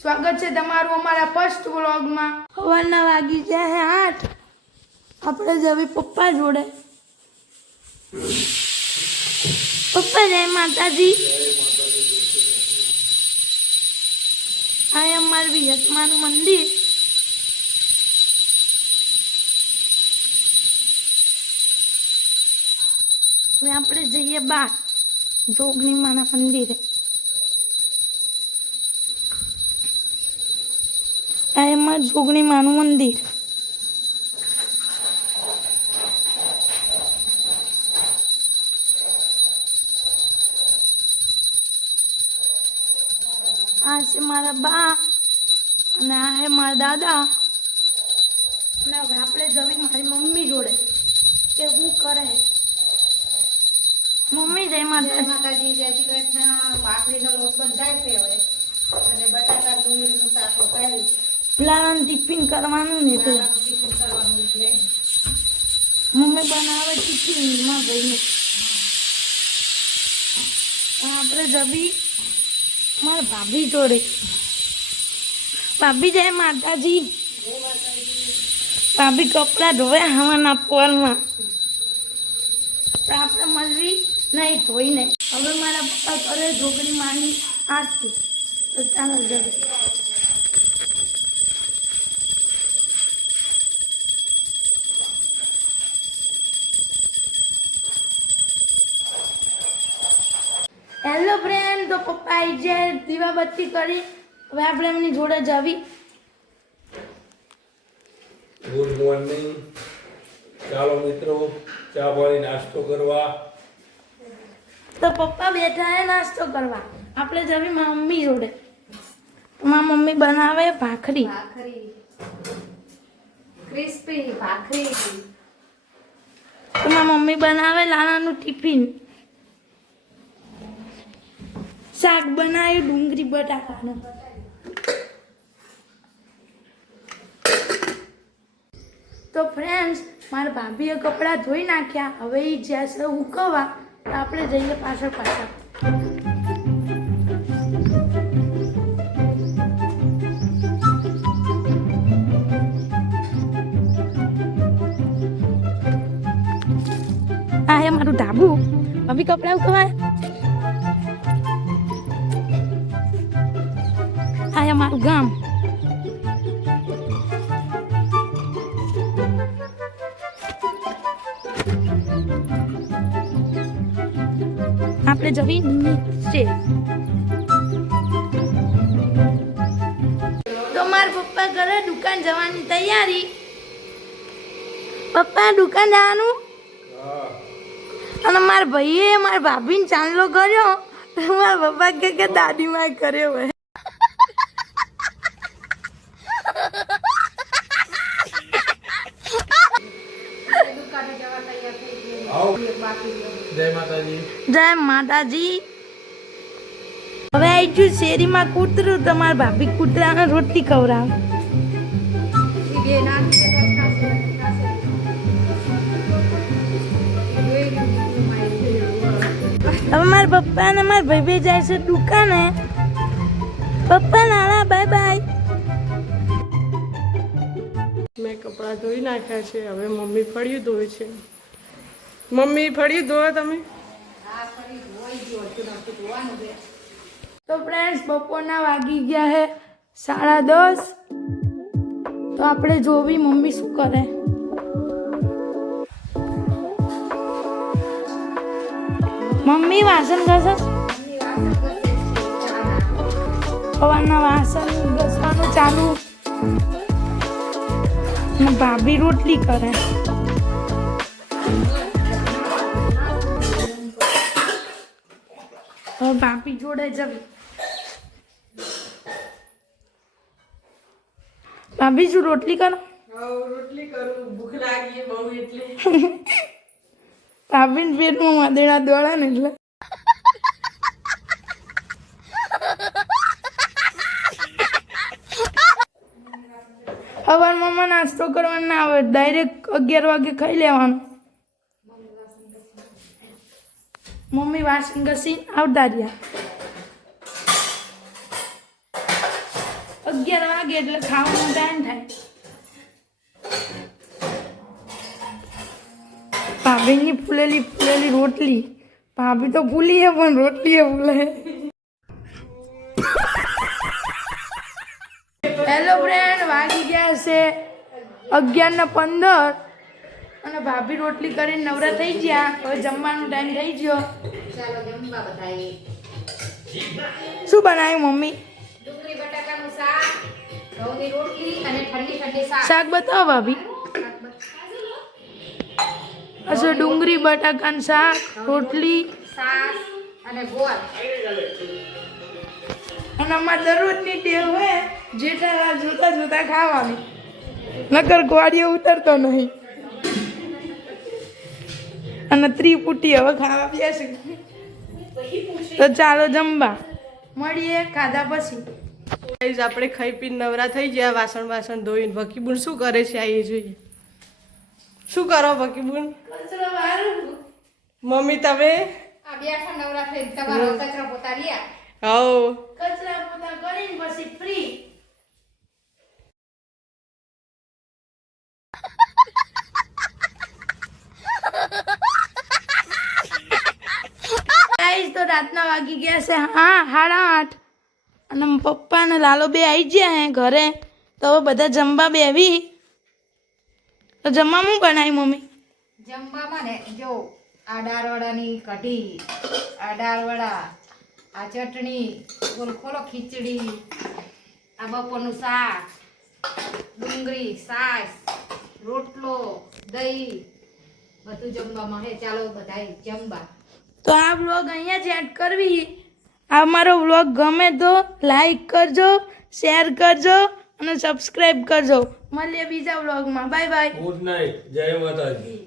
સ્વાગત છે તમારું અમારા ફર્સ્ટ વ્લોગમાં। સવારના વાગી ગયા 8। આપણે જવી પપ્પા જોડે। પપ્પા જય માતાજી। આ અમારું વિહતમાનું મંદિર। હવે આપણે જઈએ બહાર જોગણી માના મંદિરે। આ એમાં જોગણી માનું મંદિર। આ છે મારા બા અને આ છે મારા દાદા। અને હવે આપણે જવી મારી મમ્મી જોડે કે શું કરે। મમ્મી જય માતાજી। જય શ્રી કૃષ્ણ। ભાખરીનો લોટ બંધાય છે હવે અને બટાકા ડુંગળીનું શાક કર્યું। લાલાનું ટિફિન કરવાનું ને એટલે ટિફિન કરવાનું એટલે મમ્મી બનાવે ટિફિનમાં ભાઈને। આપણે જવી મારા ભાભી જોડે। ભાભી જય માતાજી। ભાભી કપડાં ધોવે હવાના પોરમાં। આપણે મળવી નહીં ધોઈને। હવે મારા પપ્પા કરે જોગણી માની આરતી। તો ચાલો જવી। હેલો ફ્રેન્ડ, તો પપ્પા આવી જાય દીવાબત્તી કરી। હવે આપણે એમની જોડે જવી। Good morning. ચાલો મિત્રો, ચા પાણી નાસ્તો કરવા। તો પપ્પા બેઠા હે નાસ્તો કરવા। આપણે જવી મારા મમ્મી જોડે। મારા મમ્મી બનાવે ભાખરી। ક્રિસ્પી ભાખરી। તો મારા મમ્મી બનાવે લાલાનું ટિફિન। શાક બનાવ્યું ડુંગળી બટાકાનું। તો ફ્રેન્ડ્સ, મારા ભાભીએ કપડાં ધોઈ નાખ્યા। હવે એ જશે ઉકવવા। તો આપણે જઈએ પાછળ પાછળ। આ હે મારું ધાબુ। ભાભી કપડાં ઉકવાય। આ હે મારું ગામ। આપણે જવી નીચે। તો મારા પપ્પા કરે દુકાન જવાની તૈયારી। પપ્પા દુકાન જવાનું। અને મારા ભાઈએ મારા ભાભીને ચાંદલો કર્યો। તો મારા પપ્પા કે દાદીમાં કર્યો હોય। જય માતાજી। જય માતાજી। હવે આવી ગયું શેરીમાં કૂતરું। તમારા ભાભી કૂતરાને રોટલી ખવડાવે। હવે મારા પપ્પા અને મારા ભાઈ જાય છે દુકાને। પપ્પા નાના બાય બાય। મેં કપડાં ધોઈ નાખ્યા છે। હવે મમ્મી ફળિયું ધોવે છે। મમ્મી ફળિયું ધોવો તમે? તો ફ્રેન્ડ્સ, બપોરના વાગી ગયા છે 10:30। તો આપણે જોવી મમ્મી શું કરે। મમ્મી વાસણ ઘસે। સવારના વાસણ ઘસવાનું ચાલુ। અને ભાભી રોટલી કરે। હવે ભાભી જોડે જવી। ભાભી શું રોટલી કરો? રોટલી કરું, ભૂખ લાગી બહુ એટલે। ભાભીને પેટમાં વાદળા દોડા ને એટલે। સવારમાં નાસ્તો કરવાનો ના આવે, ડાયરેક્ટ 11 વાગે ખાઈ લેવાનું। મમ્મી વાસણ ઘસી આવતા રહ્યા। 11 વાગે એટલે ખાવાનો ટાઈમ થાય. ભાભીની ફૂલેલી રોટલી. ભાભી તો ફૂલી હે પણ રોટલી એ ફૂલે. હેલો ફ્રેન્ડ, વાગી ગયા છે 11:15 અને ભાભી રોટલી કરીને નવરા થઈ ગયા. હવે જમવાનો ટાઈમ થઈ ગયો. ચાલો જમવા બધાએ. શું બનાવ્યું મમ્મી? ડુંગળી બટાકાનું શાક, ઘઉંની રોટલી અને ઠંડી શાક. શાક બતાવો ભાભી. અચ્છા, ડુંગળી બટાકાનું શાક, રોટલી શાક અને ગોળ. અને અમારે દરરોજની ટેવ હોય જેઠાલાલ જોતા જોતા ખાવાની, નકર ગોળીઓ ઉતરતો નહીં. અને ત્રિપુટી હવે ખાવા બેસી. તો ચાલો જમવા મળીએ ખાધા પછી. ગાઈઝ આપણે ખાઈ પીને નવરા થઈ ગયા, વાસણ ધોઈને. વકીબુન શું કરે છે આ એ જોઈએ. શું કરો વકીબુન? મમ્મી તમે? આ બેઠા નવરા થઈ તમારો કચરો પોતા રહ્યા. હાઉ કચરા પોતા કરીને પછી ફ્રી. ગાઈસ તો રાતના વાગી ગયા છે 8:30 અને પપ્પા અને લાલો બે આવી ગયા હે ઘરે. તો હવે બધા જમવા બેવી. તો જમવા શું બનાવી મમ્મી? જમવામાં ને જો આ દાળવડાની કઢી, આ દાળવડા, આ ચટણી, ખોલો ખીચડી, આ બપોરનું શાક, ડુંગળી, છાશ, રોટલો, દહીં, બધું જમવામાં હે. ચાલો બધાય જમવા. તો આ વ્લોગ અહીંયા જ એડ કરવી. આ મારો વ્લોગ ગમે તો લાઈક કરજો, શેર કરજો અને સબસ્ક્રાઈબ કરજો. મળીએ બીજા વ્લોગમાં. Bye bye. ગુડ નાઇટ, જય માતાજી.